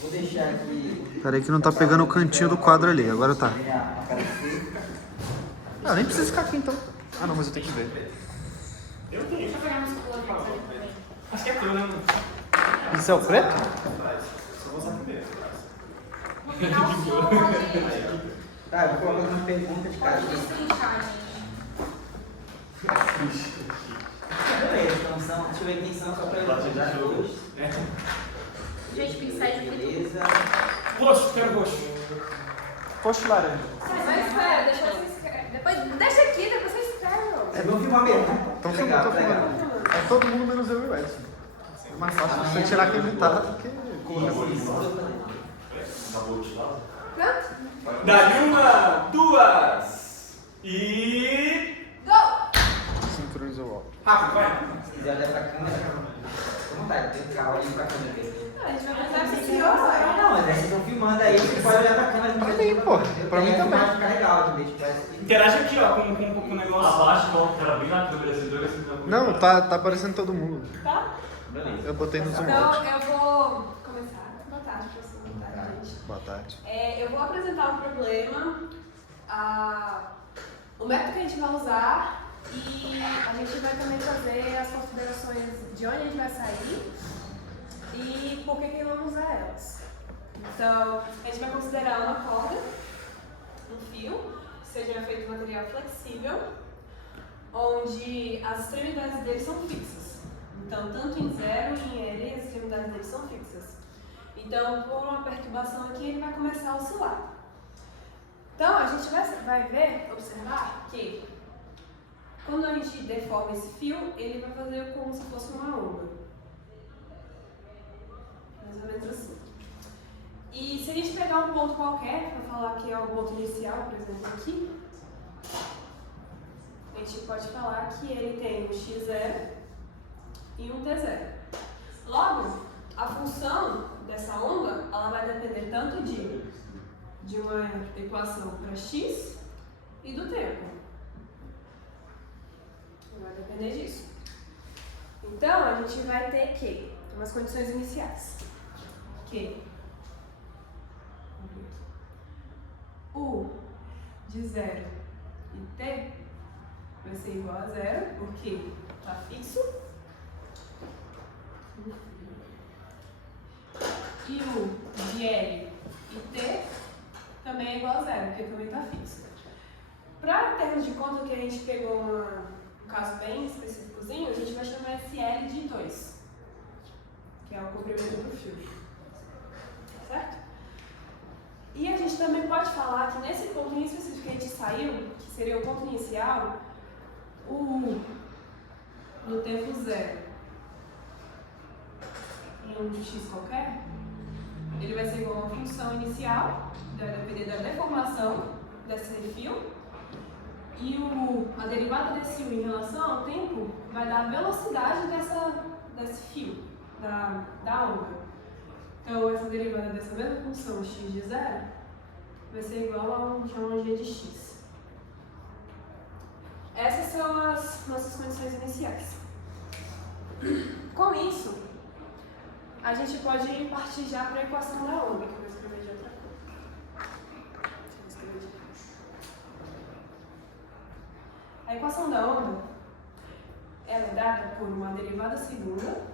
Vou deixar aqui. Peraí que não tá pegando o cantinho do quadro ali, agora tá. Aparecer. Ah, nem precisa ficar aqui então. Ah não, mas eu tenho que ver. Eu tenho. Deixa eu pegar umas cores ali também. Acho que é teu, né? Isso é o preto? Só vou usar primeiro. No final, o senhor pode Tá, eu vou colocar algumas perguntas de cada vez. destrinchar, gente. Beleza, então são. Deixa eu ver quem são, só pra eu dar dois. Gente, pincéis de vidro. Beleza. Roxo, quero roxo. Roxo e laranja. Mas espera, deixa eu escrever. Depois, deixa aqui, depois você escreve. É bom filmar mesmo, né? Então Legal, tô legal. filmando. É todo mundo menos eu e o Edson. É mais fácil você tirar quem não tá do que colocar todo mundo. Acabou de lá? Pronto? Dá-lhe uma, duas e... Go! Sincronizou o áudio. Rápido, vai. Se quiser olhar pra câmera, fica à vontade, tem que ficar olhando pra câmera. Não, a gente vai Não, começar a senhora. não, mas aí vocês estão filmando aí, você pode olhar pra câmera. Pra mim, pô. Pra mim também. Vai ficar legal também, tipo, parece que... Interage aqui, ó, com o negócio. Abaixa, não, que era bem na câmera, esses dois assim. Não, tá aparecendo todo mundo. Tá? Beleza. Eu botei no zoom Então, out. eu vou começar. Boa tarde, professor. Boa tarde, gente. Boa tarde. Eu vou apresentar um problema, o método que a gente vai usar e a gente vai também fazer as considerações de onde a gente vai sair e por que vamos usar elas. Então, a gente vai considerar uma corda, um fio, que seja feito de material flexível, onde as extremidades dele são fixas. Então, tanto em 0 e em L, as extremidades dele são fixas. Então, por uma perturbação aqui, ele vai começar a oscilar. Então, a gente vai ver, observar que quando a gente deforma esse fio, ele vai fazer como se fosse uma onda. Mais ou menos assim. E se a gente pegar um ponto qualquer, para falar que é o ponto inicial, por exemplo, aqui, a gente pode falar que ele tem um x0 e um t0. Logo, a função dessa onda, ela vai depender tanto de uma equação para x e do tempo. Vai depender disso. Então, a gente vai ter que umas condições iniciais. Que u de 0 e t vai ser igual a 0, porque está fixo. E u de L e T também é igual a 0, porque também está fixo. Para termos de conta que a gente pegou um caso bem específicozinho, a gente vai chamar esse L de 2, que é o comprimento do fio. Certo? E a gente também pode falar que nesse ponto específico que a gente saiu, que seria o ponto inicial, o u no tempo 0 em um x qualquer, ele vai ser igual a uma função inicial, que vai depender da deformação desse fio, e a derivada desse u em relação ao tempo vai dar a velocidade desse fio, da onda. Então, essa derivada dessa mesma função x de 0 vai ser igual a um g de x. Essas são as nossas condições iniciais. Com isso, a gente pode partir já para a equação da onda, que eu vou escrever de outra cor. Deixa eu escrever de novo. A equação da onda ela é dada por uma derivada segunda,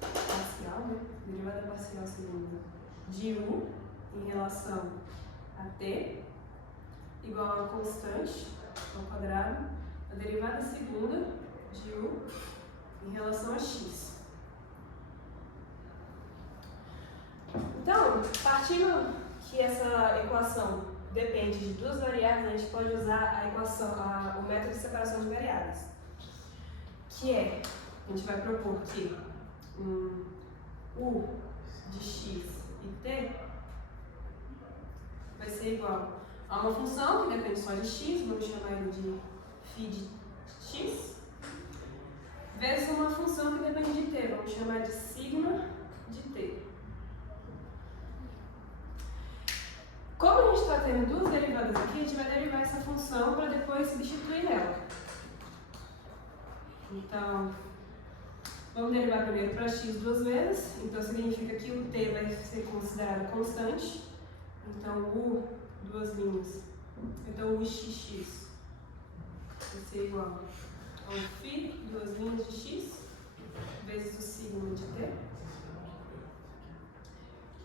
parcial, né? Derivada parcial segunda de u em relação a t, igual a uma constante ao quadrado, a derivada segunda de u em relação a x. Então, partindo que essa equação depende de duas variáveis, a gente pode usar a equação, o método de separação de variáveis, que é, a gente vai propor que u de x e t vai ser igual a uma função que depende só de x, vamos chamar ele de φ de x, vezes uma função que depende de t, vamos chamar de sigma de t. Como a gente está tendo duas derivadas aqui, a gente vai derivar essa função para depois substituir nela. Então, Vamos derivar primeiro para x duas vezes, então significa que o t vai ser considerado constante. Então, u, duas linhas. Então, o xx vai ser igual ao φ, duas linhas de x, vezes o sigma de t.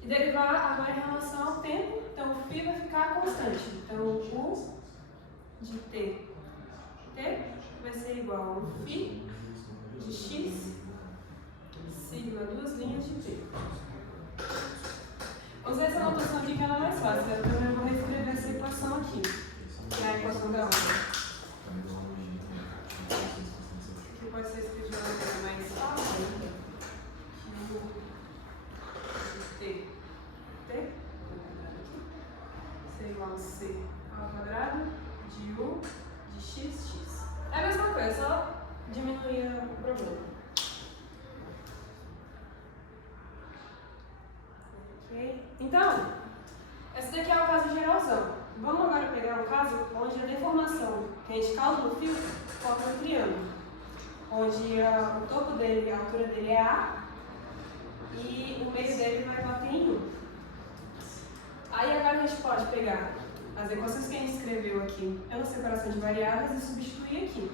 E derivar agora em relação ao tempo, então o φ vai ficar constante. Então, u de t vai ser igual ao φ de x, sigma, duas linhas de t. Usei essa notação aqui que ela é mais fácil, eu também vou reescrever essa equação aqui, que é a equação da onda. Que pode ser escrito de uma maneira mais fácil, que u de t ser igual a c ao quadrado de u de x. É a mesma coisa, só diminuir o problema. Ok? Então, esse daqui é o caso geralzão. Vamos agora pegar um caso onde a deformação que a gente causa no fio forma um triângulo. Onde o topo dele, a altura dele é A e o meio dele vai bater em 1. Aí agora a gente pode pegar as equações que a gente escreveu aqui pela separação de variáveis e substituir aqui.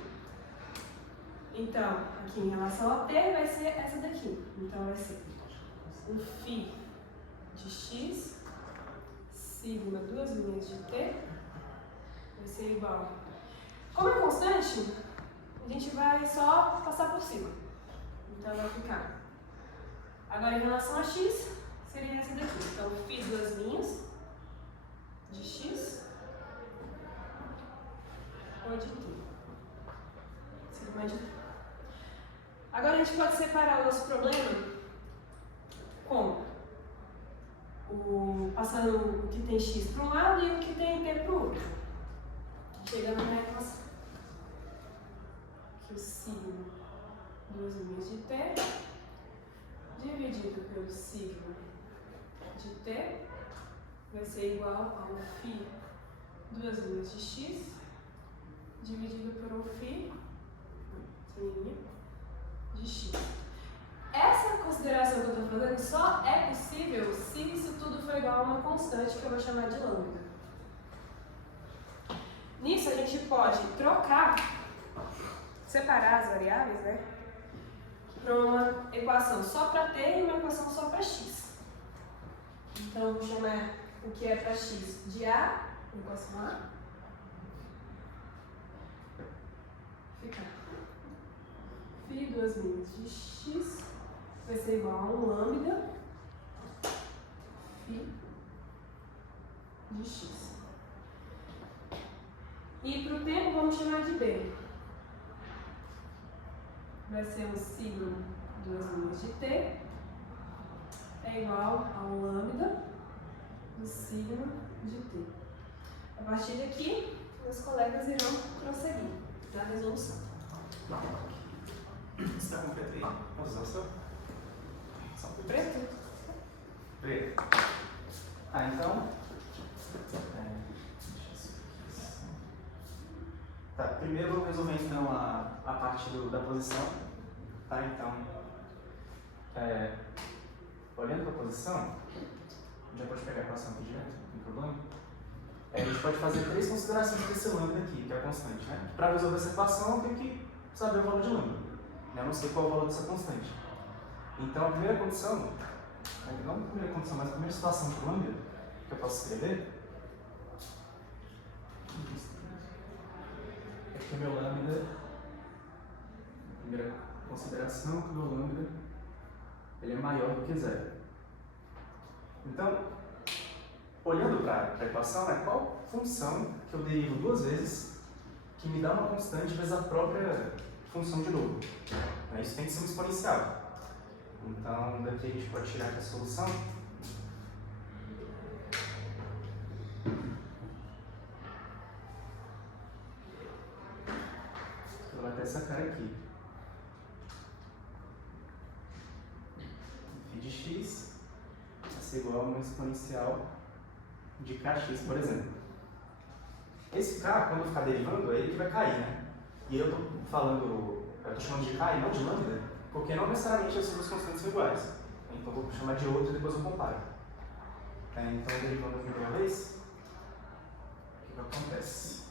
Então, aqui em relação a t vai ser essa daqui. Então vai ser o φ de x, sigma, duas linhas de t, vai ser igual. Como é constante, a gente vai só passar por cima. Então vai ficar. Agora em relação a x, seria essa daqui. Então φ, duas linhas de x ou de t. Sigma de t. Agora a gente pode separar o nosso problema com passando o que tem x para um lado e o que tem t para o outro. Chegando na equação. Aqui o sigma, duas linhas de t, dividido pelo sigma de t, vai ser igual ao φ, duas linhas de x, dividido por um φ, de x. Essa consideração que eu estou fazendo só é possível se isso tudo for igual a uma constante que eu vou chamar de lambda. Nisso a gente pode trocar, separar as variáveis, né, para uma equação só para t e uma equação só para x. Então eu vou chamar o que é para x de A, equação A. Fica φ, duas linhas de x, vai ser igual a um lambda φ de x. E para o tempo vamos chamar de B. Vai ser um sigma, duas linhas de t, é igual a um lambda do sigma de t. A partir daqui, meus colegas irão prosseguir na resolução. Está completo aí? Posso usar o seu? Só o Preto? preto. Então. Tá, primeiro vamos resolver então a parte da posição. Tá, então. Olhando para a posição, já pode pegar a equação aqui direto, não tem problema. A gente pode fazer três considerações desse lambda aqui, que é a constante, né? Para resolver essa equação, eu tenho que saber o valor de lambda. Eu não sei qual é o valor dessa constante. Então, a primeira condição, não a primeira condição, mas a primeira situação para o lambda, que eu posso escrever, é que o meu lambda, a primeira consideração, que o meu lambda, ele é maior do que zero. Então, olhando para a equação, qual função que eu derivo duas vezes que me dá uma constante vezes a própria função de novo? Isso tem que ser um exponencial. Então, daqui a gente pode tirar aqui a solução. Ela vai ter essa cara aqui. Φ de x vai ser igual a uma exponencial de kx, por exemplo. Esse k, quando eu ficar derivando, é ele que vai cair, né? E eu estou falando, eu estou chamando de k e não de lambda, Porque não necessariamente essas duas constantes são iguais. Então eu vou chamar de outra e depois eu comparo. Então, derivando a primeira vez, o que acontece?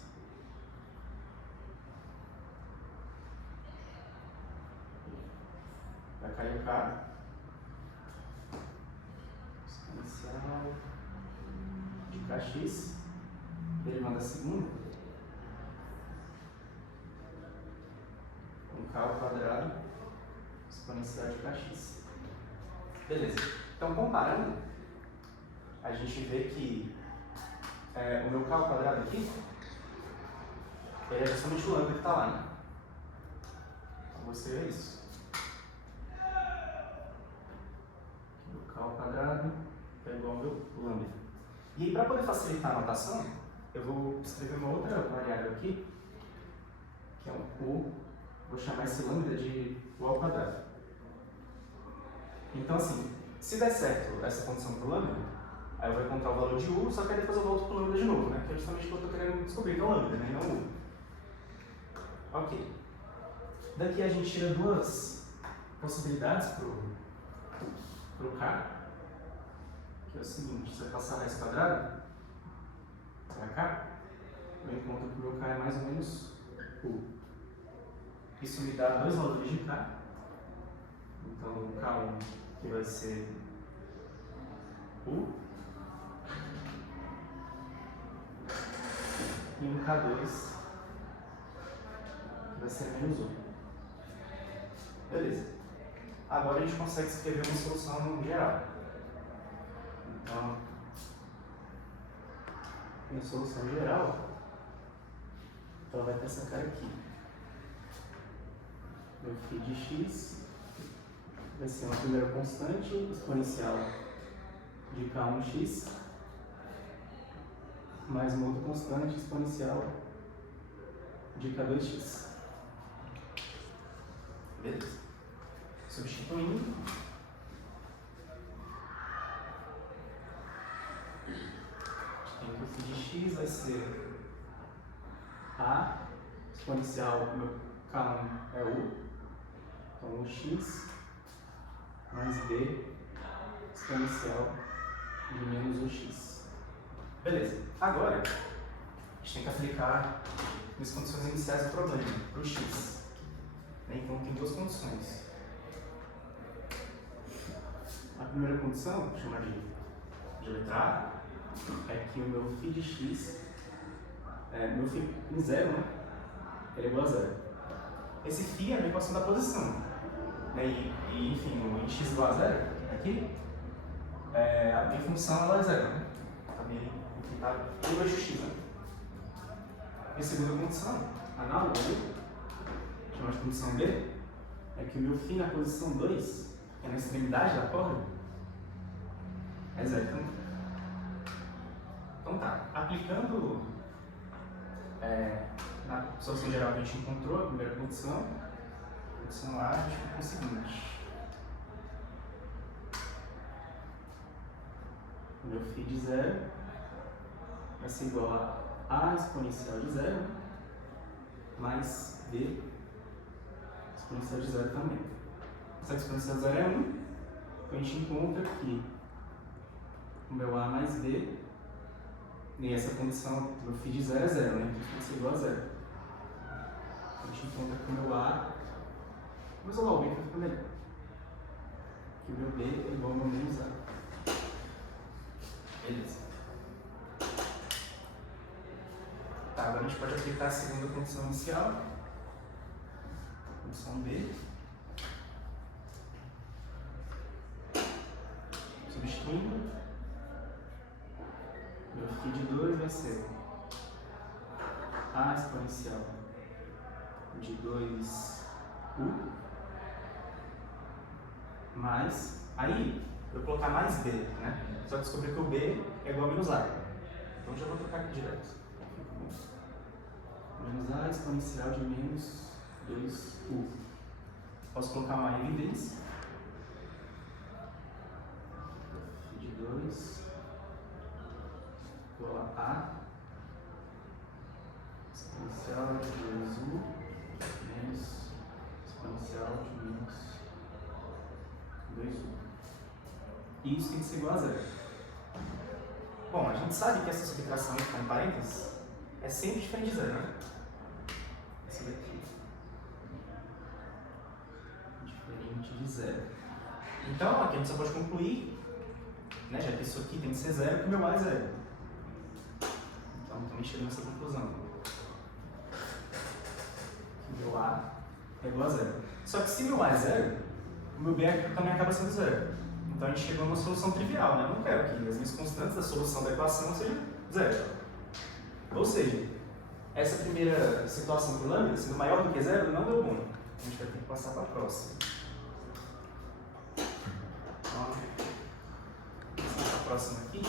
Vai cair o K. Exponencial de kx. Derivando a segunda. Um K ao quadrado exponencial de kx. Beleza. Então, comparando, a gente vê que o meu K ao quadrado aqui, ele é justamente o lambda que está lá, né? Então, você vê isso. Meu K ao quadrado é igual ao meu lambda. E para poder facilitar a notação, eu vou escrever uma outra variável aqui, que é um U. Vou chamar esse lambda de U ao quadrado. Então, assim, se der certo essa condição para o lambda, aí eu vou encontrar o valor de U, só que aí depois eu volto para o lambda de novo, né? Que é justamente o que eu estou querendo descobrir, que é o lambda, né? E não U. Ok. Daqui a gente tira duas possibilidades para o K, que é o seguinte: se eu passar raiz quadrada para cá, eu encontro que o meu K é mais ou menos U. Isso me dá dois valores de K. Então, o K1 que vai ser U e um K2 que vai ser menos U. Beleza. Agora a gente consegue escrever uma solução geral. Então, minha solução geral, ela vai ter essa cara aqui. Meu φ de x vai ser uma primeira constante exponencial de K1x mais uma outra constante exponencial de K2x. Beleza. Substituindo, a gente tem que o φ de x vai ser A exponencial, meu K1 é U, então o x mais B exponencial de menos o x. Beleza. Agora, a gente tem que aplicar as condições iniciais do problema, para o x. Então, tem duas condições. A primeira condição, vou chamar de letra A, é que o meu φ de x, meu φ em zero, né? Ele é igual a zero. Esse φ é a minha equação da posição. Né? E enfim, o x igual a zero, aqui, a minha função ela é zero, né? Também, enfim, tá igual a x, né? E a segunda condição, análoga, chamada de condição B, é que o meu φ na posição 2, que é na extremidade da corda, é zero. Então tá, aplicando na solução geral que a gente encontrou, a primeira condição A, a gente ficou o seguinte: o meu φ de zero vai ser igual a exponencial de zero mais B exponencial de zero também. Essa exponencial de zero é 1, então a gente encontra que o meu A mais B, e essa condição do meu φ de zero é zero, né? Então isso vai ser igual a zero. A gente encontra que o meu A, vou isolar o B para ficar melhor, que o meu B é igual ao meu menos A. Beleza. Tá, agora a gente pode aplicar a segunda condição inicial, condição B. Substituindo, meu φ de 2 vai ser A exponencial de 2U mais, aí eu vou colocar mais B, né? Só descobrir que o B é igual a menos A. Então já vou trocar aqui direto. Menos A exponencial de menos 2U. Posso colocar uma evidência. φ de 2 igual a exponencial de 2U menos exponencial de menos E isso tem que ser igual a zero. Bom, a gente sabe que essa subtração que está em parênteses é sempre diferente de zero, né? Essa daqui. Diferente de zero. Então, aqui a gente só pode concluir, né, já que isso aqui tem que ser zero, que meu A é zero. Então, também chegamos a essa conclusão. Que meu A é igual a zero. Só que se meu A é zero, o meu B também acaba sendo zero. Então, a gente chegou a uma solução trivial, né? Eu não quero que as minhas constantes da solução da equação sejam zero. Ou seja, essa primeira situação para o lambda, sendo maior do que zero, não deu bom. A gente vai ter que passar para a próxima. A próxima aqui.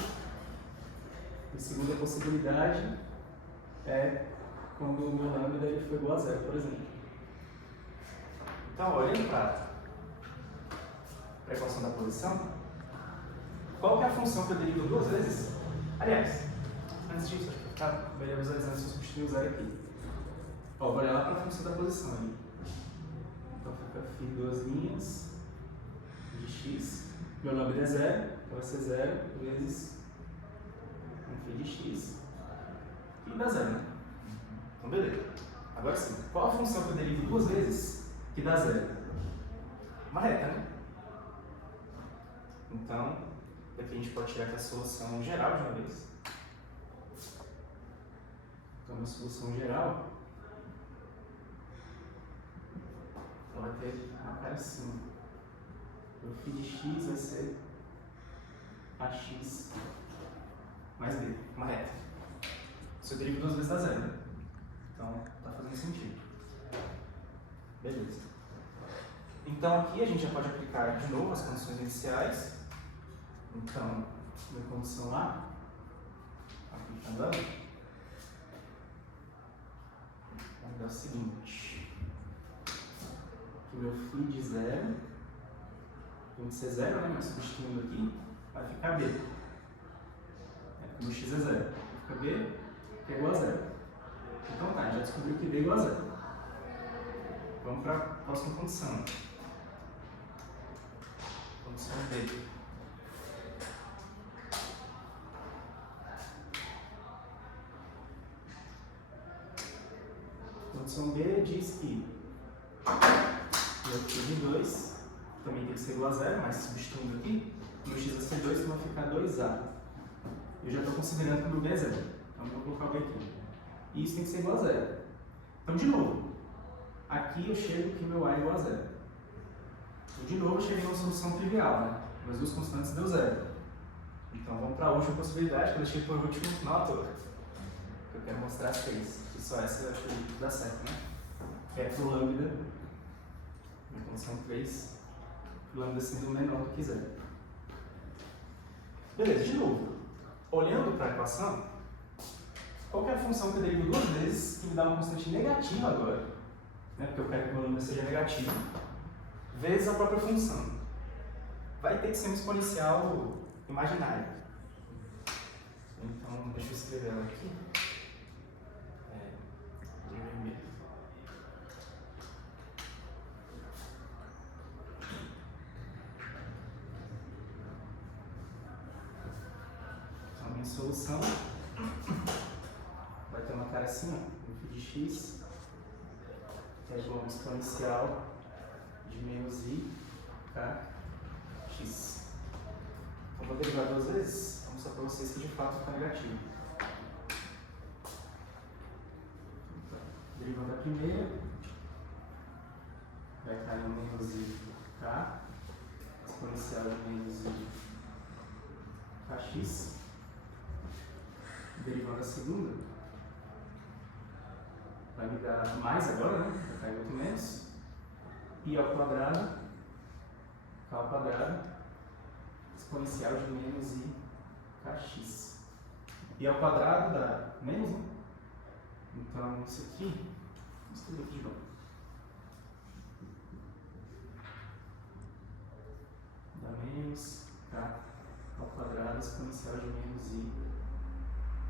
A segunda possibilidade é quando o meu lambda ele for igual a zero, por exemplo. Então, olhando para a equação da posição, qual que é a função que eu derivo duas vezes? Aliás, antes disso, acho que ficar melhor visualizando se eu substituir o zero aqui. Ó, vou olhar lá para a função da posição ali. Então fica φ duas linhas de x. Meu lambda é zero, então vai ser zero vezes um φ de x. E dá zero, né? Então beleza. Agora sim, qual a função que eu derivo duas vezes que dá zero? Uma reta, né? Então, daqui a gente pode tirar aqui a solução geral de uma vez. Então, a solução geral ela vai ter uma cara assim. O φ de x vai ser ax mais b, uma reta. Se eu derivo duas vezes dá zero, né? Então, tá fazendo sentido. Beleza. Então, aqui a gente já pode aplicar de novo as condições iniciais. Então, minha condição A, aplicando a B, vai dar o seguinte: que meu φ de zero tem que ser zero, né? Mas substituindo aqui, vai ficar B. Porque meu x é zero. Fica B, que é igual a zero. Então tá, já descobriu que B é igual a zero. Vamos para a próxima condição. Condição B. Condição B diz que meu φ de 2 também tem que ser igual a zero, mas substituindo aqui, meu x vai ser 2, então vai ficar 2A. Eu já estou considerando que meu B é zero, então vou colocar o B aqui. E isso tem que ser igual a zero. Então, de novo, aqui eu chego que meu A é igual a zero. E de novo eu cheguei numa solução trivial, né? As duas constantes deu zero. Então vamos para a última possibilidade, que eu deixei por último, não à toa. Eu quero mostrar as três. E só essa eu acho que dá certo, né? Que é pro lambda, na condição 3, lambda sendo menor do que zero. Beleza, de novo. Olhando para a equação, qual que é a função que eu derivo duas vezes que me dá uma constante negativa agora? Né? Porque eu quero que o meu lambda seja negativo, vezes a própria função. Vai ter que ser um exponencial imaginário. Então, deixa eu escrever ela aqui. Então, a minha solução vai ter uma cara assim, ó, um φ de x, que é igual a um exponencial de menos i, k, x. Então, vou derivar duas vezes, vou mostrar para vocês que de fato fica negativo. Então, derivando a primeira, vai estar em menos i, k, exponencial de menos i, kx. Derivando a segunda, vai me dar mais agora, né? Vai cair muito menos. I ao quadrado, k ao quadrado, exponencial de menos i kx. I ao quadrado dá menos, né? Então isso aqui, vamos escrever aqui de novo. Dá menos k ao quadrado, exponencial de menos i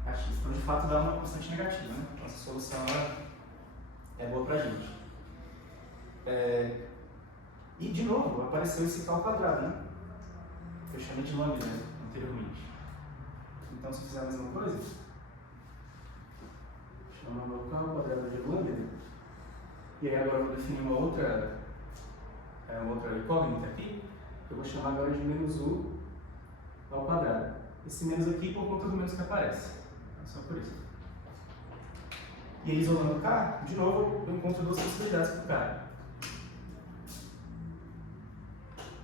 kx. Então de fato dá uma constante negativa, né? Então essa solução é boa pra gente. E de novo apareceu esse k ao quadrado, né? que eu chamei de lambda anteriormente. Então, se eu fizer a mesma coisa, chamar o local quadrado de lambda, e aí agora eu vou definir uma outra incógnita aqui, que eu vou chamar agora de menos u ao quadrado. Esse menos aqui por conta do menos que aparece. É só por isso. E aí, isolando K, de novo, eu encontro duas possibilidades para o K.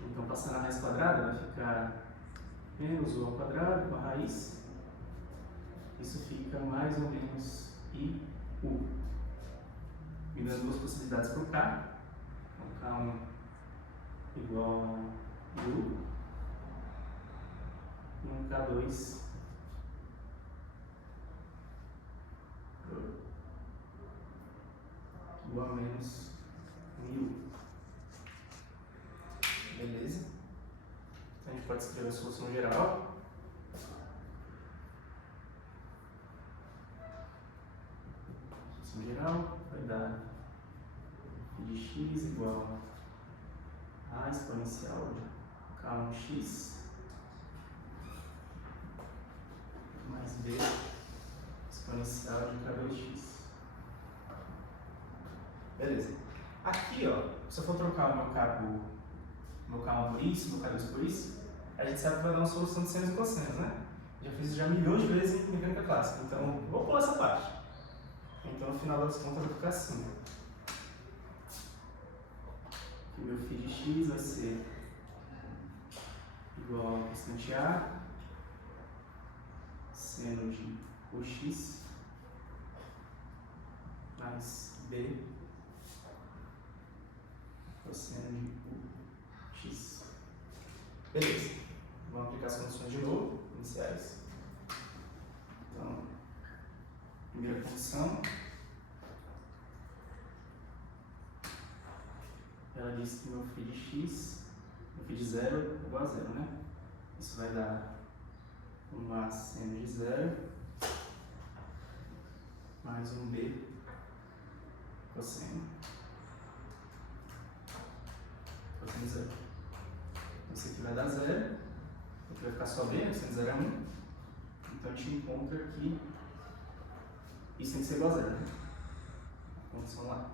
Então, passando a raiz quadrada, vai ficar menos u ao quadrado com a raiz. Isso fica mais ou menos i u. Me dando duas possibilidades para o K. Então, K1 igual a u. E um K2 igual a menos 1000. Beleza? Então a gente pode escrever a solução geral. Solução geral vai dar φ de x igual a exponencial de k1x mais b exponencial de k2x. Beleza. Aqui, ó, se eu for trocar o meu K1 por isso, meu K2 por isso, a gente sabe que vai dar uma solução de senos e cossenos, né? Já fiz isso já milhões de vezes em mecânica clássica, então vou pular essa parte. Então, no final das contas, vai ficar assim. Aqui meu φ de x vai ser igual a constante A, seno de ux mais b cosseno de ux. Beleza. Vamos aplicar as condições de novo, iniciais. Então, primeira condição. Ela diz que meu φ de x, meu φ de 0 é igual a 0, né? Isso vai dar um A seno de 0 mais um B cosseno. Cosseno de 0. Então, isso aqui vai dar 0. Aqui vai ficar só B, né? Seno de 0 é 1. Então, a gente encontra que isso tem que ser igual a 0, né? Condição lá.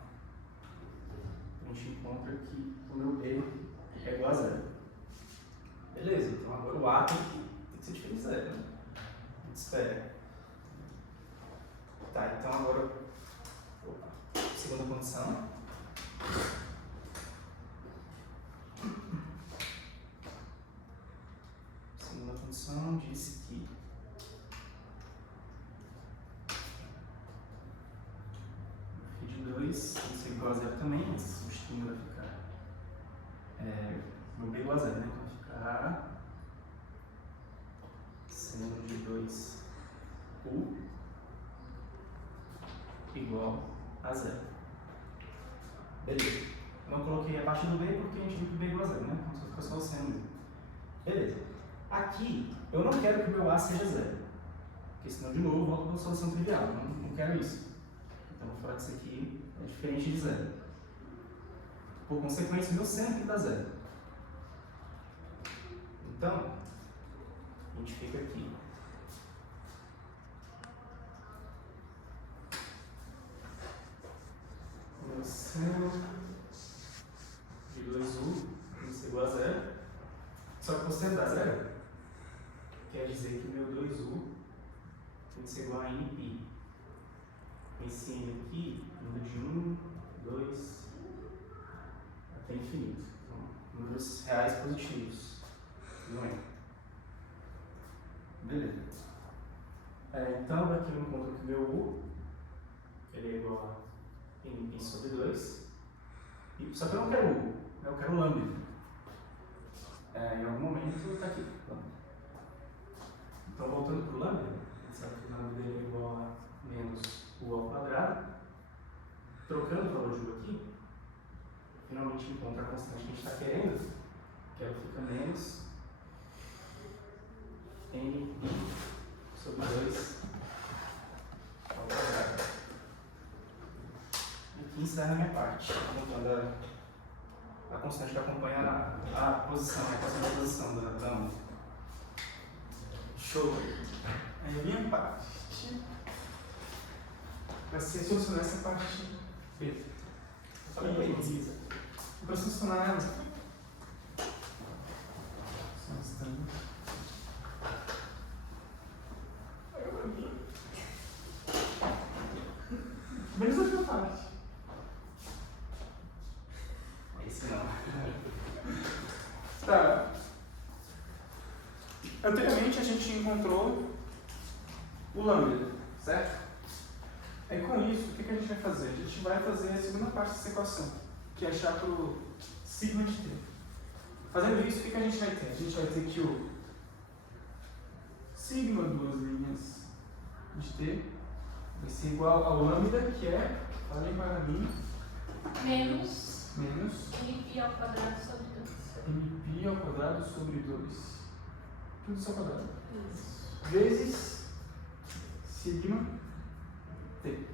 A gente encontra que o meu B é igual a 0. Beleza, então agora o A tem que ser diferente de 0, né? A gente espera. Tá, então agora, segunda condição. Segunda condição diz que φ de 2 tem que ser igual a 0 também, mas substituindo vai ficar meu B igual a 0, né? Então vai ficar seno de 2u igual a 0. Beleza. Não coloquei a parte do B porque a gente viu que o B é igual a 0, né? Então só fica só o seno mesmo. Beleza. Aqui, eu não quero que o meu A seja 0. Porque senão, de novo, eu volto para a solução trivial. Eu não quero isso. Então, vou falar que isso aqui é diferente de 0. Por consequência, o meu seno tem que dar 0. Então, a gente fica aqui. Meu seno de 2u tem que ser igual a 0. Só que o seno dá 0 quer dizer que meu 2u tem que ser igual a nπ. Esse n aqui muda de 1, 2, até infinito. Então, números reais positivos. Não é? Beleza. Então, aqui eu encontro que meu u, ele é igual a nπ sobre 2. Só que eu não quero u, eu quero lambda. Em algum momento está aqui. Então, voltando para o lambda, a gente sabe que o lambda dele é igual a menos u ao quadrado. Trocando o valor de u aqui, finalmente encontra a constante que a gente está querendo, que ela fica menos nπ sobre 2 ao quadrado. E aqui encerra a minha parte, montando a constante que acompanha a posição, a equação da posição da onda. Show. Aí a minha parte vai ser solucionar essa parte B. Beleza. Para solucionar ela, só um instante. Menos a minha parte. Esse não. Tá. Anteriormente a gente encontrou o lambda, certo? Aí com isso, o que a gente vai fazer? A gente vai fazer a segunda parte dessa equação, que é achar pro sigma de t. Fazendo isso, o que a gente vai ter? A gente vai ter que o sigma duas linhas de t vai ser igual ao lambda, que é, falem para mim, Menos menos pi ao quadrado sobre 2. mπ ao quadrado sobre 2. Tudo isso ao quadrado. Isso. Vezes sigma t.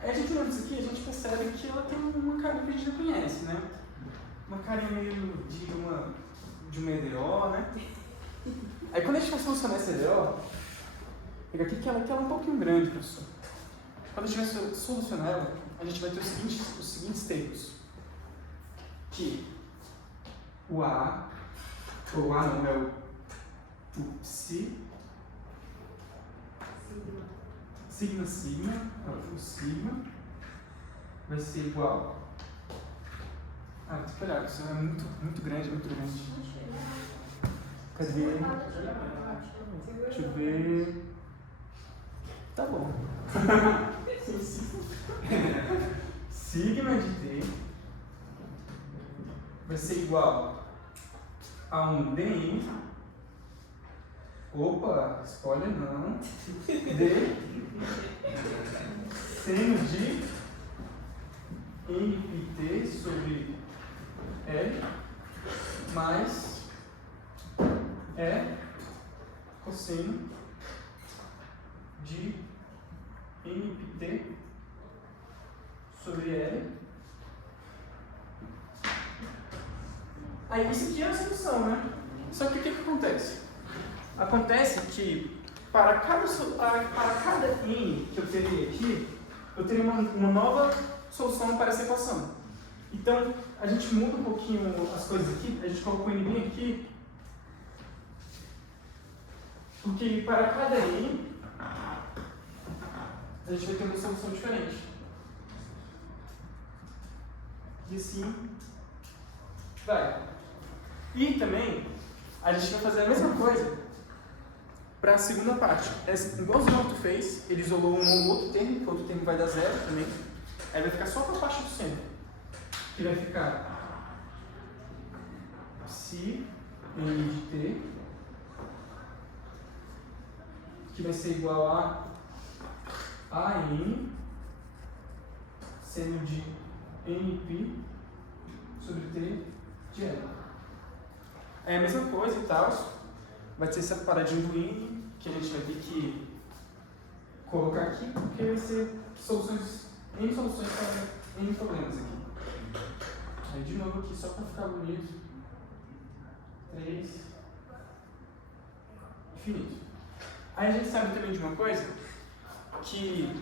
Aí a gente olhando isso aqui, a gente percebe que ela tem uma carinha que a gente já conhece, né? Uma carinha meio de uma EDO, né? Aí quando a gente vai solucionar essa EDO, pega aqui que ela é um pouquinho grande, professor. Quando a gente vai solucionar ela, a gente vai ter os seguintes termos. Que o A, ou A não, é o psi, sigma, o sigma, vai ser igual. Ah, tem que olhar, isso é muito grande, muito grande. Cadê? Deixa eu ver. Tá bom. Sigma de t vai ser igual a um dn. Opa, spoiler não. De seno de npt sobre L mais cosseno de npt sobre L. Aí isso aqui é a solução, né? Só que o que acontece? Acontece que para cada n que eu teria aqui, eu teria uma nova solução para essa equação. Então, a gente muda um pouquinho as coisas aqui, a gente colocou o n bem aqui, porque para cada n, a gente vai ter uma solução diferente. E assim vai. E também, a gente vai fazer a mesma coisa para a segunda parte. Igualzinho o outro fez, ele isolou um outro termo, que o outro termo vai dar zero também. Aí vai ficar só para a parte do centro, que vai ficar psi n de t, que vai ser igual a n seno de nπ sobre t de L. É a mesma coisa e tal, vai ser essa paradinha do n, que a gente vai ter que colocar aqui, porque vai ser n soluções para n problemas aqui. Aí de novo aqui, só para ficar bonito, 3, infinito. Aí a gente sabe também de uma coisa, que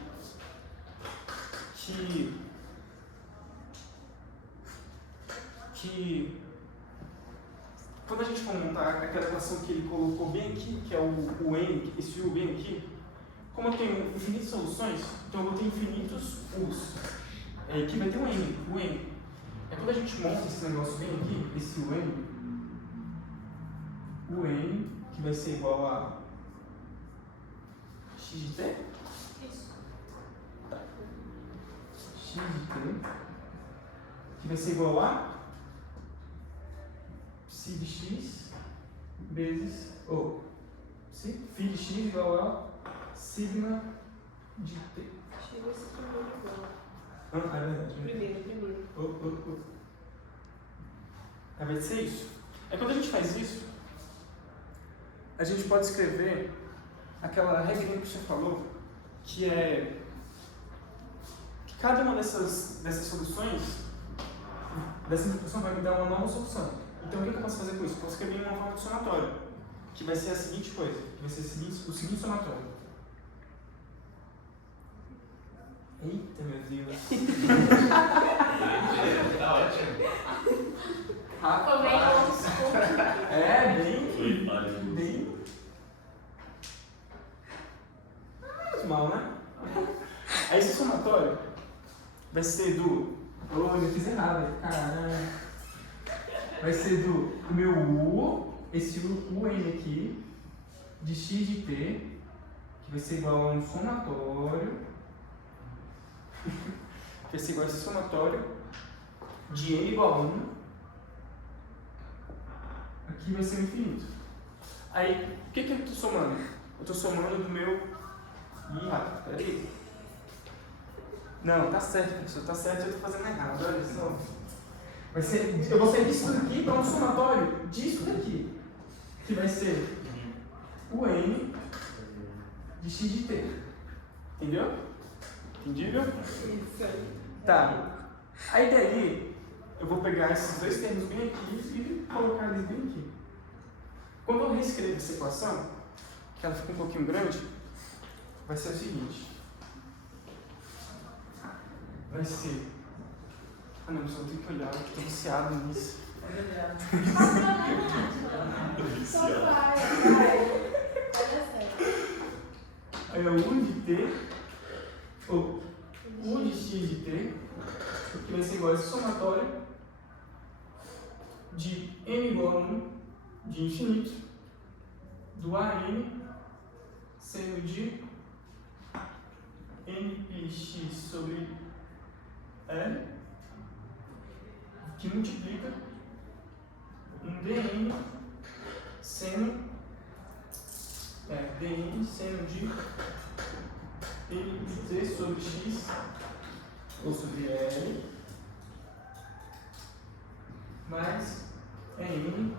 quando a gente for montar aquela equação que ele colocou bem aqui, que é o n, esse u bem aqui, como eu tenho infinitas soluções, então eu vou ter infinitos u's. É, aqui vai ter um n, o n. É quando a gente monta esse negócio bem aqui, esse o n, que vai ser igual a x de t? Isso. Tá. X de t, que vai ser igual a psi de x vezes, ou phi de x igual a sigma de t. Chegou esse primeiro igual. Ah, é verdade. Primeiro. Aí vai ser isso. É quando a gente faz isso, a gente pode escrever aquela regrinha que você falou, que é que cada uma dessas soluções, dessa instrução vai me dar uma nova solução. Então o que eu posso fazer com isso? Eu posso escrever em uma forma de somatório. que vai ser a seguinte coisa, que vai ser o seguinte somatório. Eita, meu Deus. Tá ótimo. Ficou bem old school. É, bem. Muito mal, né? Aí esse somatório vai ser do. Oh, eu fiz errado, caralho. Vai ser do meu U, esse UN aqui, de x de t, que vai ser igual a um somatório. Vai ser igual a esse somatório de n igual a 1. Aqui vai ser infinito. Aí, o que eu estou somando? Eu estou somando do meu. Ih, rapaz, peraí. Não, tá certo, professor, tá certo, eu estou fazendo errado, olha só. Eu vou sair disso daqui para um somatório disso daqui, que vai ser o n de x de t. Entendeu? Entendível? Isso aí. Tá. Aí daí, eu vou pegar esses dois termos bem aqui e colocar eles bem aqui. Quando eu reescrevo essa equação, que ela fica um pouquinho grande, vai ser o seguinte. Vai ser... Ah não, só tenho que olhar, eu estou viciado nisso. Só vai. Olha certo. Aí é o U de t, ou U de x de t, que vai ser igual a esse somatório de n igual a 1 de infinito do AN seno de npx sobre L, que multiplica um dn seno de npt sobre x ou sobre L mais n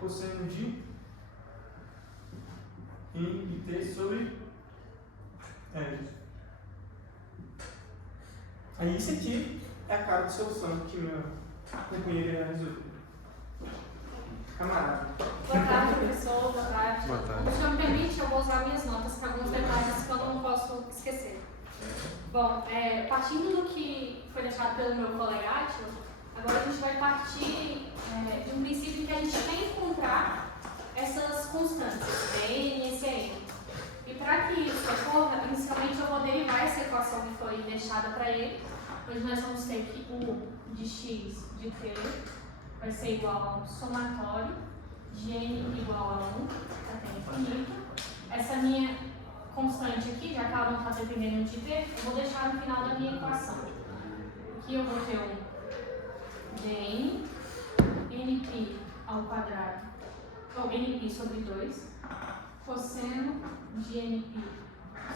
cosseno de npt sobre L. Aí isso aqui é a cara de solução que meu companheiro irá resolver. Camarada. Boa tarde, professor. Boa tarde. Boa tarde. Se o senhor me permite, eu vou usar minhas notas para alguns detalhes que eu não posso esquecer. Bom, partindo do que foi deixado pelo meu colega Átila, agora a gente vai partir de um princípio que a gente quer encontrar essas constantes, N e esse N. E para que isso ocorra, inicialmente eu vou derivar essa equação que foi deixada para ele, onde nós vamos ter que U de x de t vai ser igual a um somatório de n igual a 1 até infinito. Essa minha constante aqui, já que ela não está dependendo de t, eu vou deixar no final da minha equação. Aqui eu vou ter um dn np ao quadrado, ou np sobre 2, cosseno de np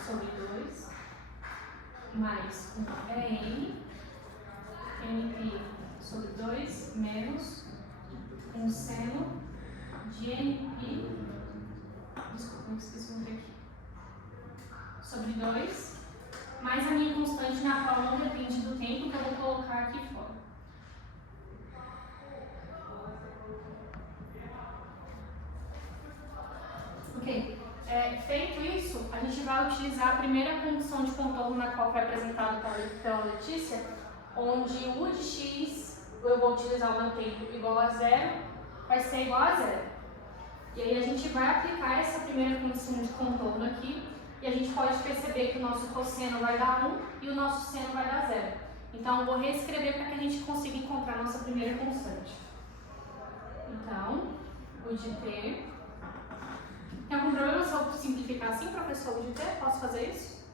sobre 2, mais um n, np sobre 2, menos um seno de np, desculpa, eu esqueci um aqui, sobre 2, mais a minha constante na qual não depende do tempo, que eu vou colocar aqui fora. Ok, feito isso, a gente vai utilizar a primeira condição de contorno na qual foi apresentado pela Letícia, onde o U de x, eu vou utilizar o meu tempo igual a 0, vai ser igual a 0. E aí a gente vai aplicar essa primeira condição de contorno aqui, e a gente pode perceber que o nosso cosseno vai dar 1 e o nosso seno vai dar 0. Então eu vou reescrever para que a gente consiga encontrar a nossa primeira constante. Então, o de t... Tem algum problema se eu simplificar assim, professor, o de t? Posso fazer isso?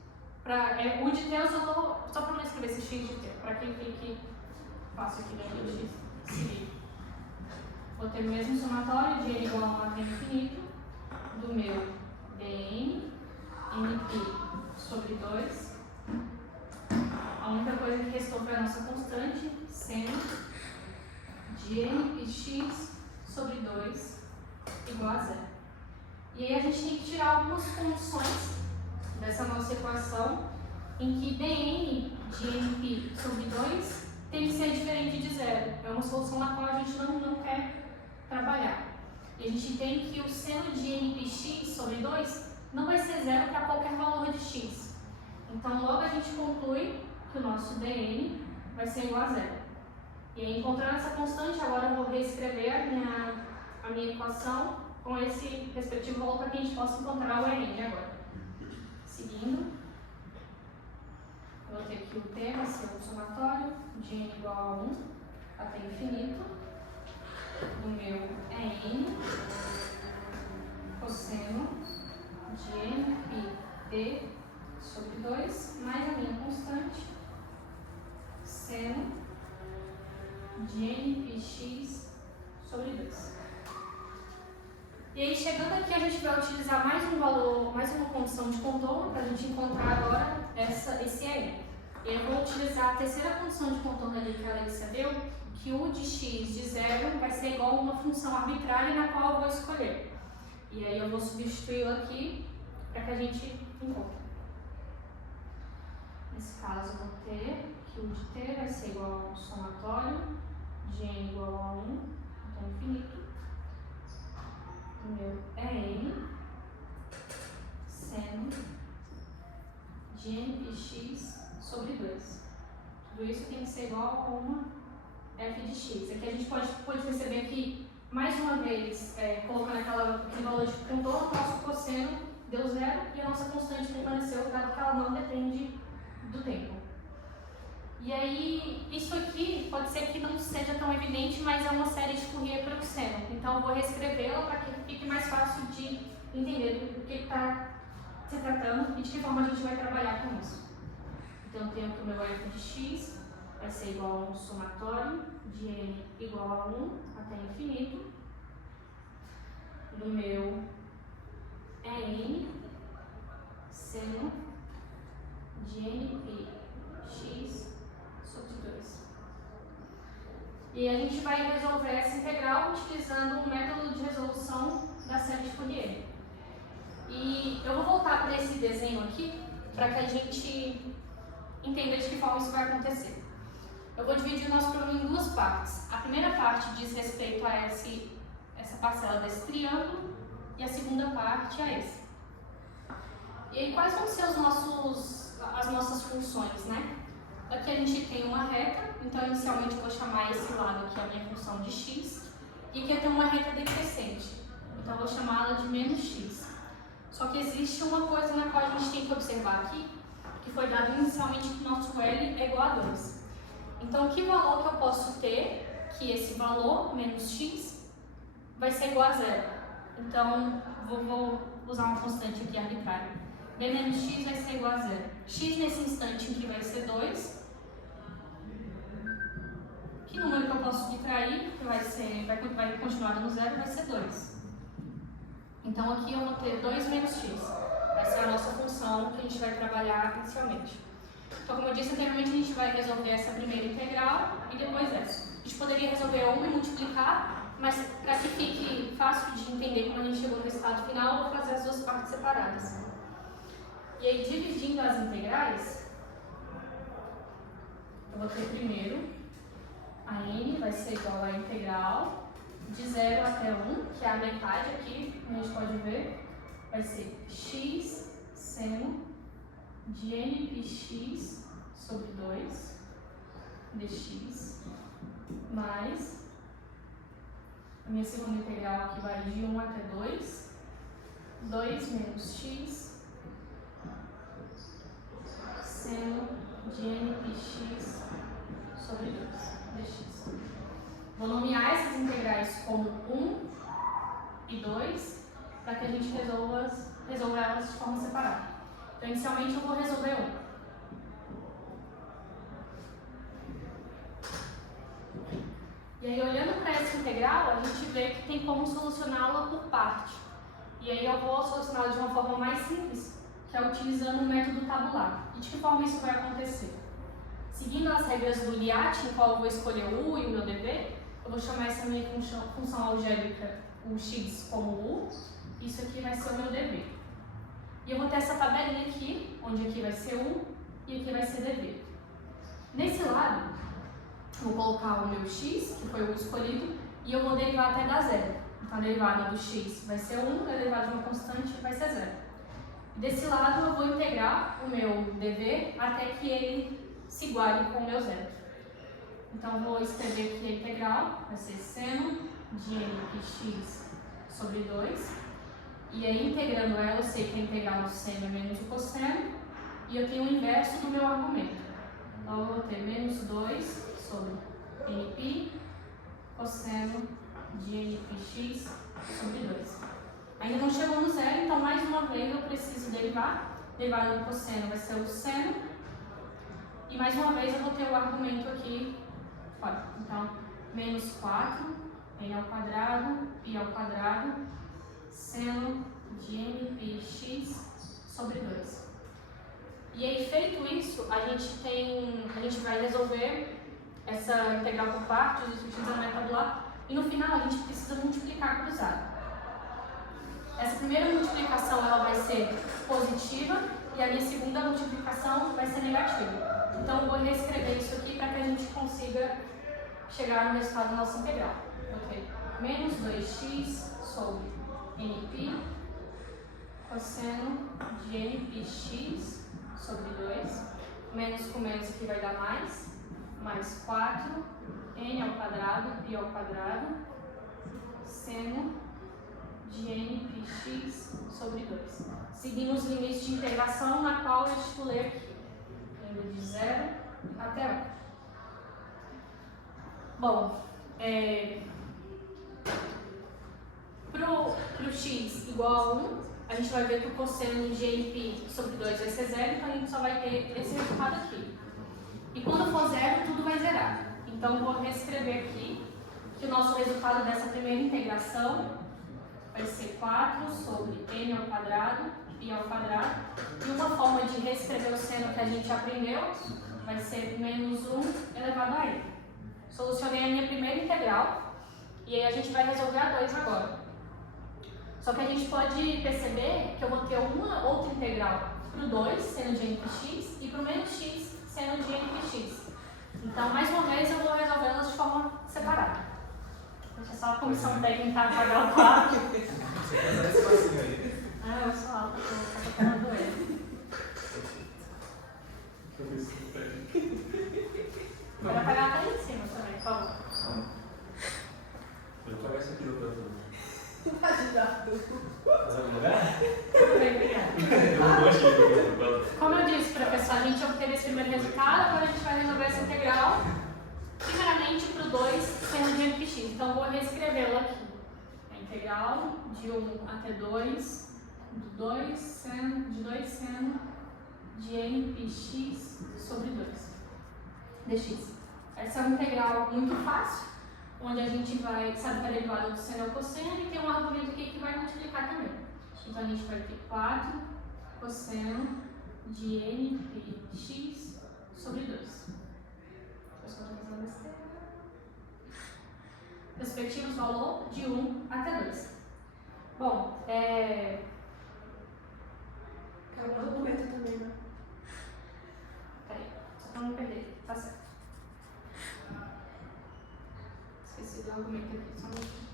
O de t eu só para não escrever esse x de t, para que fique fácil aqui dentro do x. Seguir. Vou ter o mesmo somatório de n igual a 1 até infinito do meu dn np sobre 2. A única coisa que restou foi a nossa constante, seno de npx sobre 2 igual a 0. E aí a gente tem que tirar algumas condições dessa nossa equação em que dn de np sobre 2 tem que ser diferente de 0. É uma solução na qual a gente não quer trabalhar. E a gente tem que o seno de npx sobre 2 não vai ser zero para qualquer valor de x. Então, logo a gente conclui que o nosso dn vai ser igual a zero. E aí, encontrando essa constante, agora eu vou reescrever a minha equação com esse respectivo valor para que a gente possa encontrar o n agora. Seguindo, eu vou ter que o t vai ser um somatório de n igual a 1 até infinito. O meu é n cosseno de n pi t sobre 2 mais a minha constante seno de npx sobre 2. E aí, chegando aqui, a gente vai utilizar mais um valor, mais uma condição de contorno para a gente encontrar agora esse n. E aí eu vou utilizar a terceira condição de contorno ali que a Alexia deu, que u de x de 0 vai ser igual a uma função arbitrária na qual eu vou escolher. E aí eu vou substituí-lo aqui para que a gente encontre. Nesse caso, eu vou ter que u de t vai ser igual a um somatório de n igual a 1 até infinito. O meu é n seno de npx sobre 2. Tudo isso tem que ser igual a uma f de x. Aqui a gente pode perceber que, mais uma vez, colocando aquele valor de contorno, o nosso cosseno deu zero e a nossa constante permaneceu, dado que ela não depende do tempo. E aí, isso aqui pode ser que não seja tão evidente, mas é uma série de Fourier para o seno. Então, eu vou reescrevê-la para que fique mais fácil de entender do que está se tratando e de que forma a gente vai trabalhar com isso. Então, eu tenho que o meu f de x vai ser igual a um somatório de n igual a 1 até infinito. Do meu é n seno de npx sobre 2. E a gente vai resolver essa integral utilizando um método de resolução da série de Fourier. E eu vou voltar para esse desenho aqui para que a gente entenda de que forma isso vai acontecer. Eu vou dividir o nosso problema em duas partes. A primeira parte diz respeito a essa parcela desse triângulo e a segunda parte a esse. E aí, quais vão ser as nossas funções, né? Aqui a gente tem uma reta, então inicialmente eu vou chamar esse lado aqui a minha função de x, e aqui eu tenho uma reta decrescente, então eu vou chamá-la de menos x. Só que existe uma coisa na qual a gente tem que observar aqui, que foi dado inicialmente que o nosso L é igual a 2. Então, que valor que eu posso ter, que esse valor, menos x, vai ser igual a 0. Então, vou usar uma constante aqui arbitrária. B menos x vai ser igual a 0. X nesse instante em que vai ser 2. Que número que eu posso subtrair, que vai continuar dando 0, vai ser 2. Então, aqui eu vou ter 2 menos x. Essa é a nossa função que a gente vai trabalhar inicialmente. Então, como eu disse anteriormente, a gente vai resolver essa primeira integral e depois essa. A gente poderia resolver uma e multiplicar, mas para que fique fácil de entender como a gente chegou no resultado final, eu vou fazer as duas partes separadas. E aí, dividindo as integrais, eu vou ter primeiro a n vai ser igual à integral de 0 até 1, que é a metade aqui, como a gente pode ver, vai ser x seno de npx sobre 2 dx mais a minha segunda integral aqui vai de 1 até 2, 2 menos x seno de npx sobre 2 dx. Vou nomear essas integrais como 1 e 2 para que a gente resolva elas de forma separada. Então, inicialmente, eu vou resolver 1. E aí, olhando para essa integral, a gente vê que tem como solucioná-la por parte. E aí, eu vou solucioná-la de uma forma mais simples, que é utilizando o método tabular. E de que forma isso vai acontecer? Seguindo as regras do LIAT, em qual eu vou escolher o U e o meu DV, eu vou chamar essa minha função algébrica, o x, como U. Isso aqui vai ser o meu DV. E eu vou ter essa tabelinha aqui, onde aqui vai ser U e aqui vai ser DV. Nesse lado, vou colocar o meu x, que foi o escolhido, e eu vou derivar até dar 0. Então a derivada do x vai ser 1, a derivada de uma constante vai ser 0. Desse lado eu vou integrar o meu dv até que ele se iguale com o meu zero. Então eu vou escrever aqui a integral, vai ser seno de nx sobre 2. E aí integrando ela, eu sei que a integral do seno é menos o cosseno. E eu tenho o inverso do meu argumento. Então eu vou ter menos 2 sobre nπ cosseno de npx sobre 2. Ainda não chegou no zero, então mais uma vez eu preciso derivar. Derivada do cosseno vai ser o seno. E mais uma vez eu vou ter o argumento aqui fora. Então, menos 4 n ao quadrado, pi ao quadrado, seno de npx sobre 2. E aí, feito isso, a gente vai resolver essa integral por partes, utilizando a método tabular, e no final a gente precisa multiplicar cruzado. Essa primeira multiplicação ela vai ser positiva e a minha segunda multiplicação vai ser negativa. Então eu vou reescrever isso aqui para que a gente consiga chegar no resultado da nossa integral. Okay. Menos 2x sobre nπ cosseno de npx sobre 2, menos com menos aqui vai dar mais 4, n ao quadrado, pi ao quadrado, seno de npx sobre 2. Seguindo os limites de integração, na qual eu estipulei aqui, indo de 0 até 1. Bom, para o x igual a 1, a gente vai ver que o cosseno de nπ sobre 2 vai ser 0, então a gente só vai ter esse resultado aqui. E quando for 0, tudo vai zerar. Então, vou reescrever aqui que o nosso resultado dessa primeira integração vai ser 4 sobre n ao quadrado, pi ao quadrado. E uma forma de reescrever o seno que a gente aprendeu vai ser menos 1 elevado a n. Solucionei a minha primeira integral e aí a gente vai resolver a 2 agora. Só que a gente pode perceber que eu vou ter uma outra integral para o 2, seno de npx, e para o menos x, seno de npx. Então, mais uma vez, eu vou resolvê-las de forma separada. Deixa só a comissão técnica apagar o quadro. Você quer esse passinho aí? Eu sou alta, estou falando ele. Pode apagar até ali em cima também, por favor. Eu vou pagar esse aqui outra vez. Ajudar tudo. Faz algum lugar? Tudo bem, obrigada. Eu não gosto. Como eu disse, professor, a gente obteve esse primeiro resultado, agora a gente vai resolver essa integral, primeiramente para o 2, seno de npx. Então, vou reescrevê-la aqui. A integral de 1 até 2, de 2 seno de npx sobre 2 dx. Essa é uma integral muito fácil, onde a gente vai saber que a derivada do seno é o cosseno e tem um argumento aqui que vai multiplicar também. Então, a gente vai ter 4 cosseno de npx sobre 2. Respectivos valor de 1 até 2. Bom, Acabou o documento também, né? Peraí, só pra não perder, tá certo. Esqueci do argumento aqui, só um minutinho.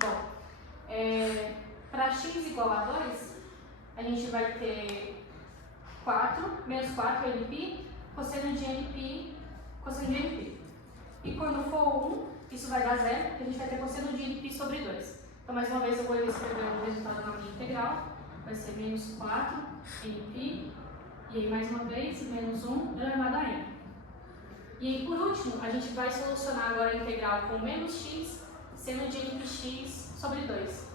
Bom, para x igual a 2, a gente vai ter 4, menos 4 nπ, cosseno de nπ, cosseno de nπ. E quando for 1, isso vai dar 0, porque a gente vai ter cosseno de nπ sobre 2. Então, mais uma vez, eu vou escrever o resultado na minha integral. Vai ser menos 4 nπ, e aí, mais uma vez, menos 1 elevado a n. E aí, por último, a gente vai solucionar agora a integral com menos x, seno de npx sobre 2.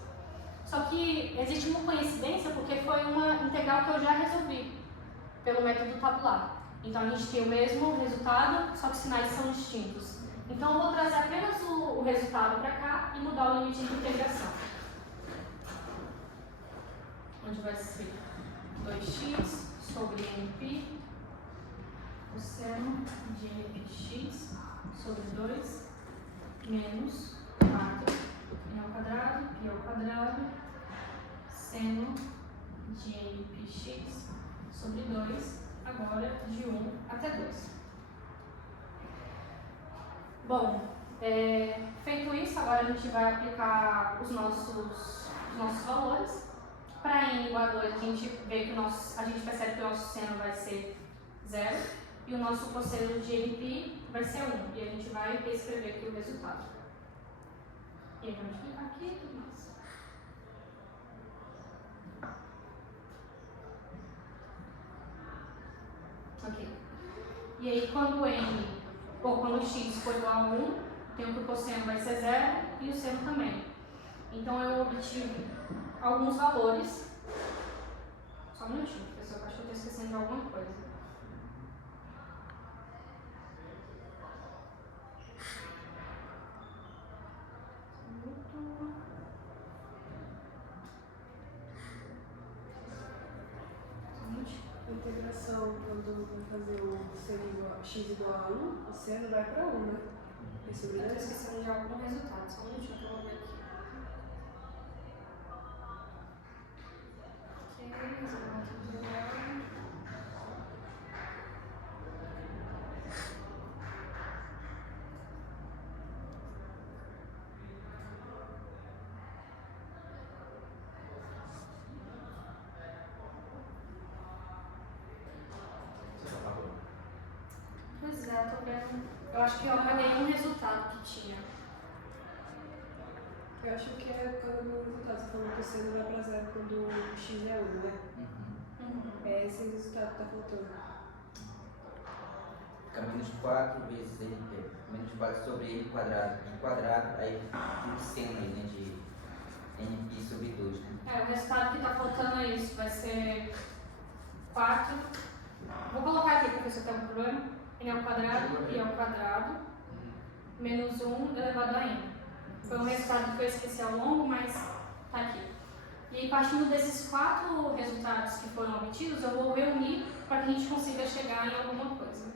Só que existe uma coincidência, porque foi uma integral que eu já resolvi pelo método tabular. Então, a gente tem o mesmo resultado, só que os sinais são distintos. Então, eu vou trazer apenas o resultado para cá e mudar o limite de integração. Onde vai ser 2x sobre nπ, cosseno de npx sobre 2, menos 4 n ao quadrado, pi ao quadrado, seno de npx sobre 2, agora de 1 até 2. Bom, Feito isso, agora a gente vai aplicar os nossos valores. Para n igual a 2, a gente percebe que o nosso seno vai ser 0 e o nosso cosseno de NP vai ser 1. E a gente vai reescrever aqui o resultado. E aí vamos clicar aqui e tudo mais. Ok. E aí quando quando x for igual a 1, tenho que o cosseno vai ser 0 e o seno também. Então eu obtive alguns valores. Só um minutinho, professor, eu acho que eu estou esquecendo de alguma coisa. Integração, quando vai fazer o seno igual, x igual a 1, o seno vai para 1, né? Eu estou esquecendo de algum resultado, só um minutinho que eu vou ver aqui. Pois é, tô vendo. Eu acho que eu apaguei um resultado que tinha. Eu acho que é quando o resultado, você falou que o seno vai para 0 quando o x é 1, né? É esse resultado que está faltando. Fica menos 4 vezes NP. Menos 4 sobre N quadrado, aí fica o seno aí, né, de NP sobre 2, né? O resultado que está faltando é isso, vai ser 4. Vou colocar aqui, porque você tem um problema. N ao quadrado, I ao quadrado, menos 1 elevado a N. Foi um resultado que eu esqueci ao longo, mas tá aqui. E aí, partindo desses 4 resultados que foram obtidos, eu vou reunir para que a gente consiga chegar em alguma coisa.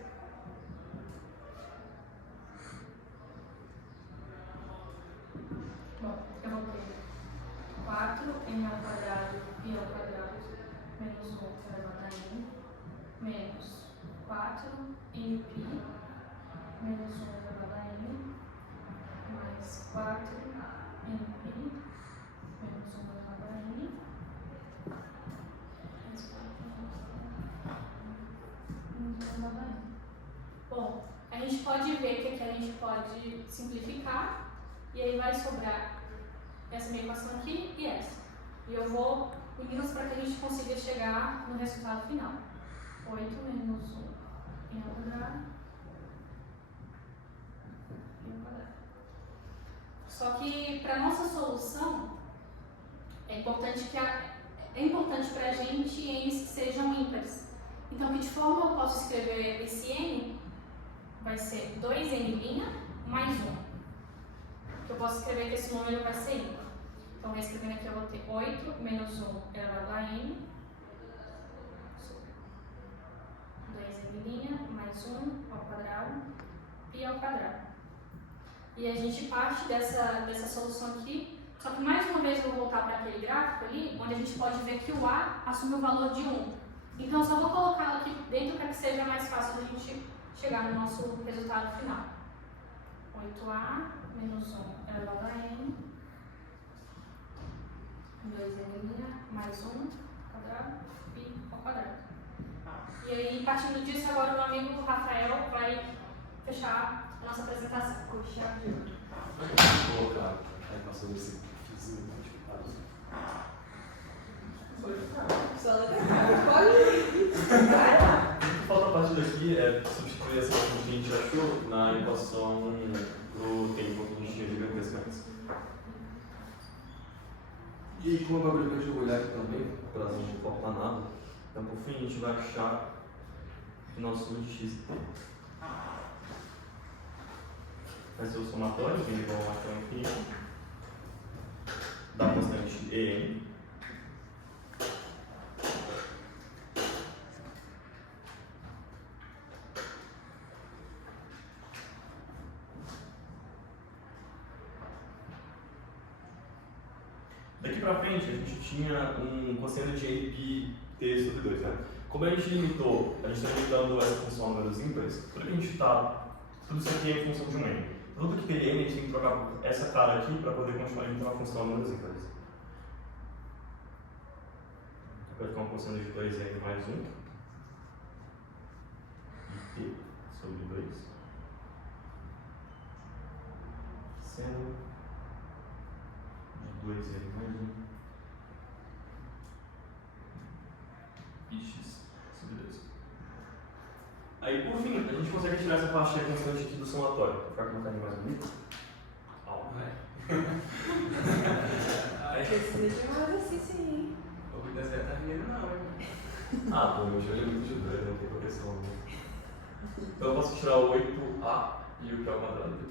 Bom, eu vou ter 4 N ao quadrado, I ao quadrado, menos 1 elevado a N, menos 4 NP, menos 1 elevado a N, mais 4 NP, menos 1 elevado a N, mais 4 menos 1 elevado a N. Bom, a gente pode ver que aqui a gente pode simplificar, e aí vai sobrar essa minha equação aqui e essa. E eu vou uni-las para que a gente consiga chegar no resultado final. 8 menos 1 N ao quadrado, N ao quadrado. Só que para nossa solução é importante para a gente n's que sejam ímpares. Então, de que forma eu posso escrever esse n? Vai ser 2n' mais 1. Eu posso escrever que esse número vai ser ímpar. Então, reescrevendo aqui, eu vou ter 8 menos 1 elevado a n. 2n' mais 1 ao quadrado e ao quadrado. E a gente parte dessa solução aqui, só que mais uma vez eu vou voltar para aquele gráfico ali, onde a gente pode ver que o a assume o valor de 1. Então eu só vou colocá-lo aqui dentro para que seja mais fácil da gente chegar no nosso resultado final. 8a menos 1 elevado a n, 2n' mais 1 ao quadrado e ao quadrado. E aí, partindo disso, agora o meu amigo Rafael vai fechar a nossa apresentação. Vou colocar a equação desse fiozinho multiplicado. Só pode. O que falta a partir daqui é substituir essa equação que a gente achou na equação do tempo que a gente tinha gigantesco antes. E como é um bagulho que a gente vai olhar aqui também, para a gente não faltar nada, então por fim a gente vai achar o nosso x vai ser o somatório, que é igual a até o infinito, da constante en. Daqui pra frente a gente tinha um cosseno de NP t sobre 2, né? Como a gente limitou, a gente está limitando essa função a números ímpares, tudo isso aqui é em função de um n. Tudo que tem N, a gente tem que trocar essa cara aqui para poder continuar a uma função números ímpares. Vai ficar uma função de 2N mais 1. E T sobre 2. Sendo de 2N mais 1. E X sobre 2. Aí, por fim, a gente consegue tirar essa parte constante aqui do somatório. Vou ficar com um carinho mais bonito. Precisa de um exercício aí. O Vitor Zé tá rindo não, hein? Ah, pô, meu joelho é muito de dois, não tem correção. Então eu posso tirar o 8A e o que é o quadrado dele.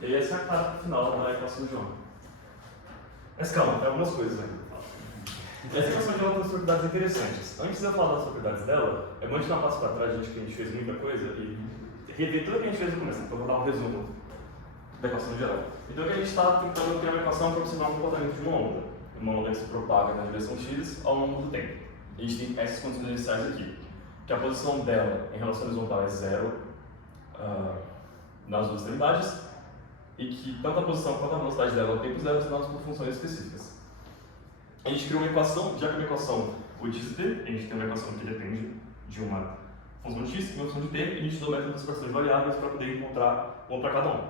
E aí essa é a cara final da equação de João. Mas calma, tem algumas coisas ainda. Essa equação de João tem umas propriedades interessantes. Antes de eu falar das propriedades dela, é bom a gente dar um passo para trás, a gente fez muita coisa e rever tudo que a gente fez no começo. Então eu vou dar um resumo da equação geral. Então o que a gente está tentando criar uma equação para observar o comportamento de uma onda que se propaga na direção x ao longo do tempo. A gente tem essas condições iniciais aqui, que a posição dela em relação horizontal é zero nas duas extremidades, e que tanto a posição quanto a velocidade dela ao tempo zero são dadas por funções específicas. A gente criou uma equação, já que uma equação o dízito, a gente tem uma equação que depende de uma função de x e uma função de t, e a gente usou o método de separação de variáveis para poder encontrar uma para cada um.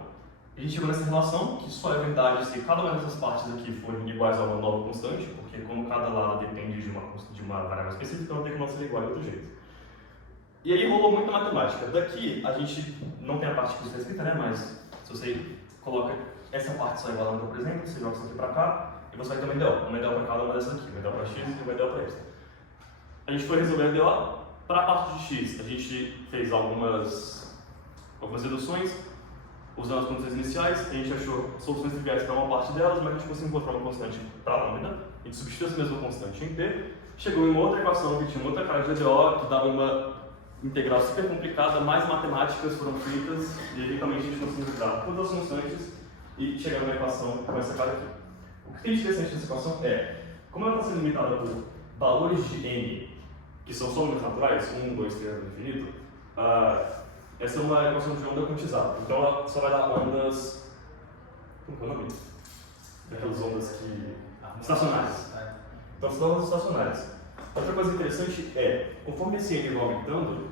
A gente chegou nessa relação, que só é verdade se cada uma dessas partes aqui forem iguais a uma nova constante, porque como cada lado depende de uma variável específica, então tem que não ser igual de outro jeito. E aí rolou muita matemática. Daqui a gente não tem a parte que está escrita, né? Mas se você coloca essa parte só igual a por exemplo, você joga isso aqui para cá e você vai ter uma EDO. Uma EDO para cada uma dessas aqui, uma EDO para x e uma EDO para y. A gente foi resolver a EDO. Para a parte de x, a gente fez algumas reduções usando as condições iniciais. A gente achou soluções triviais para uma parte delas, mas a gente conseguiu encontrar uma constante para a lambda. A gente substituiu essa mesma constante em p, chegou em uma outra equação que tinha uma outra cara de EDO que dava uma integral super complicada, mais matemáticas foram feitas e eventualmente a gente conseguiu integrar todas as constantes e chegar numa equação com essa cara aqui. O que tem de interessante nessa equação é, como ela está sendo limitada por valores de n, que são só números naturais, 1, 2, 3, até infinito, essa é uma equação de onda quantizada. Então ela só vai dar ondas. Como é o nome? Daquelas ondas que. Estacionárias. Então são ondas estacionárias. Outra coisa interessante é, conforme esse n vai aumentando,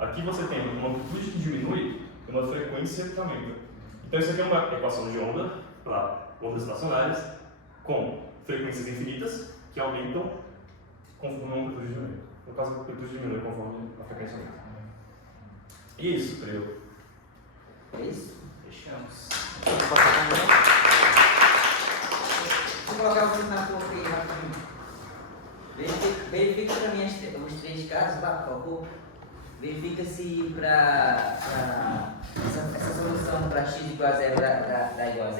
aqui você tem uma amplitude que diminui e uma frequência que aumenta. Então isso aqui é uma equação de onda para ondas estacionárias com frequências infinitas que aumentam conforme a amplitude diminui. No caso, a amplitude diminui conforme a frequência aumenta. E é isso, creio. É isso? Fechamos. Vou colocar vocês na porta aí rapidinho. Verifica para mim os três casos, por favor. Verifica se para essa solução para x igual a zero dá igual a zero.